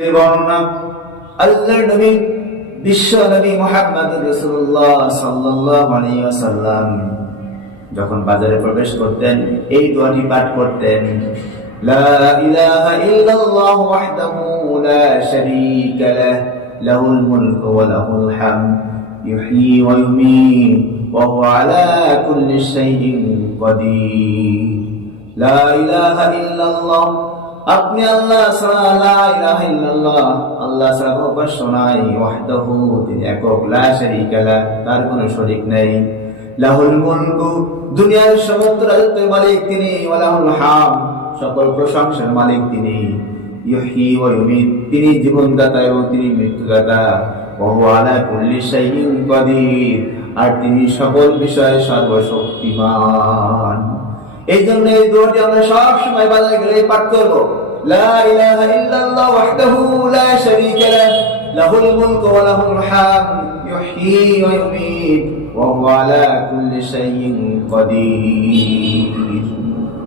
বর্ণনা আল্লাহর নবী বিশ্ব নবী মুহাম্মদ রাসূলুল্লাহ সাল্লাল্লাহু আলাইহি ওয়াসাল্লাম যখন বাজারে প্রবেশ করতেন এই দোয়াটি পাঠ করতেন, লা ইলাহা ইল্লাল্লাহু ওয়াহদাহু লা শারীকা লাহু লাহুল মুলকু ওয়া লাহুল হামদ ইউহয়ী ওয়া ইউমীত ওয়া হুয়া আলা কুল্লি শাইইন কাদির। লা ইলাহা ইল্লাল্লাহ, আপনি আল্লাহ ছাড়া, লা ইলাহা ইল্লাল্লাহ, আল্লাহ ছাড়া কোনো উপাস্য নাই, ওয়াহদাহু, তিনি একক, লা শারীকা লাহু, তার কোনো শরীক নাই, লাহুল মুলকু, দুনিয়ার সমস্ত রাজত্বের মালিক তিনি, ওয়া লাহুল হামদ, সকল প্রশংসার মালিক তিনি, ইউহয়ী ওয়া ইউমীত, তিনি জীবনদাতা এবং তিনি মৃত্যুদাতা, ওয়া হুয়া আলা কুল্লি শাইইন কাদির, আর তিনি সকল বিষয়ে সর্বশক্তিমান। এই জন্য এই দোয়াটি আমরা সব সময় বাজারে গেলে পাঠ করব, লা ইলাহা ইল্লাল্লাহ ওয়াহদাহু লা শারীকা লাহু লাহুল মুলকু ওয়া লাহুল হামদ ইউহয়ী ওয়া ইউমীত ওয়া হুয়া আলা কুল্লি শাইইন কাদির।